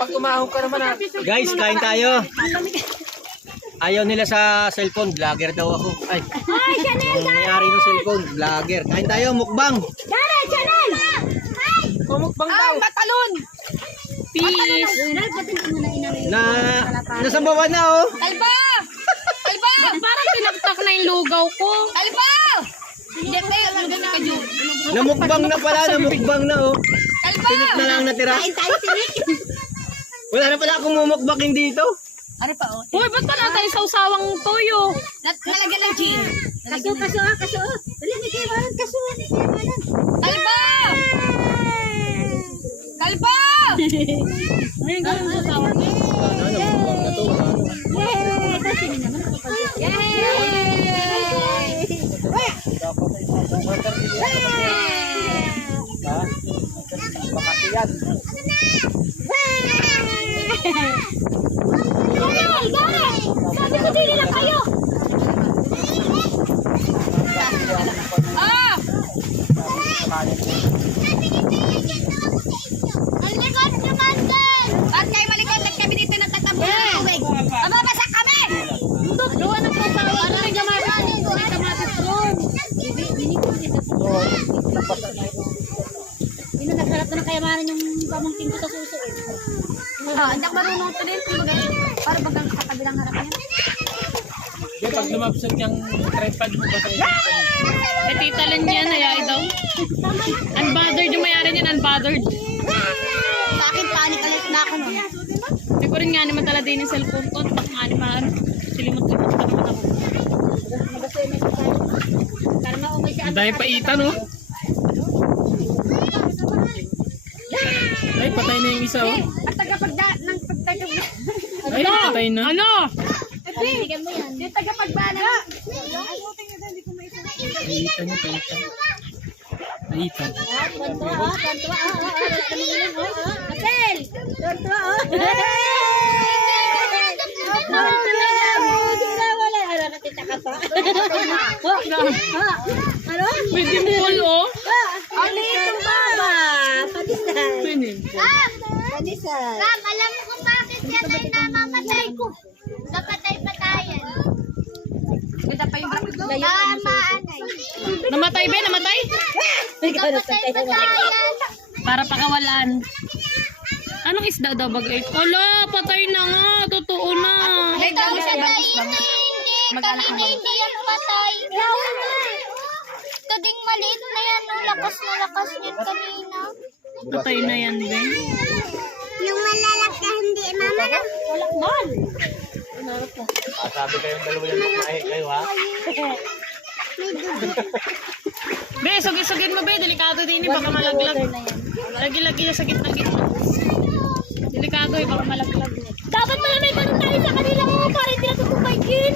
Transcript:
Pag umahong ka naman ha. Guys, kain tayo. Ayaw nila sa cellphone, vlogger daw ako. Ay, yung may-ari ng cellphone, vlogger. Kain tayo, mukbang. Kumukbang daw. Matalon! Peace. Nasambawan na oh. Kalba! Kalba! Parang pinagtak na yung lugaw ko. Kalba! Hindi pa yun. Ano ka dyan? Namukbang na pala, namukbang na oh. Kalba! Tinik na lang natira. Wala na pala akong mumukbakin dito. Ano pa oh? Uy, ba't pala tayo sa usawang toyo? Nalagyan ng gin. Kaso. Dali, may kaibalan. Kaso. Kalba! Kalba! Ngayon ka sa usawang niya. Wala na, namukbang na to. Sabi ko dili lang kayo. Ah! Ba't kayo malikot at kami dito nagtatampo ng tubig? Mababasa kami! Gawa ng usawa. Ano may gamatis? May kamatis doon. Hindi nagharap na ng kayamanan yung pamangkin ko sa suso eh. Hindi ako marunong ito din. Para bagang katabi lang harap niya. Kaya pag lumabsag yung tripod mo ba tayo? Eh, tita Len yan, hayay daw. Unbothered yung mayari niyan, unbothered. Sa akin, panic alis na ako nun. Hindi ko rin nga naman tala din yung cellphone ko. Bak nga naman, silimot-limot pa naman ako. Ang dahil paita no? Ay, patay na yung isa oh. At tagapagda ng pagtagap. Ay, patay na. Ano? Bigyan mo yan. Yung tagapagbana. Paita niya, paita. Paita. Apel! May dimple oh. Ano yung baba? Panisan. Ma'am, alam mo kung bakit yan ay namamatay ko. Napatay-patayan. Ganda pa yung Tamaan ay. Namatay ba? Namatay? Napatay-patayan. Para pakawalan. Anong isda daw bagay? Ala, patay na nga. Totoo na. Ito ang patayin na hindi. Kanina hindi yan patay. Ito ding maliit na yan. Lakas na lakas yan kanina. Patay na yan, Ben. Yung malalaki hindi, mama na. Sabi kayong dalawa yung kumain kayo ha. Be, sugin mo, Be. Delikado din. Baka malaglag. Lagi-lagi niya sa gitna-gitna. Delikado baka malaglag. Dapat pala may ganun tayo sa kanila mo para hindi na tutupayin.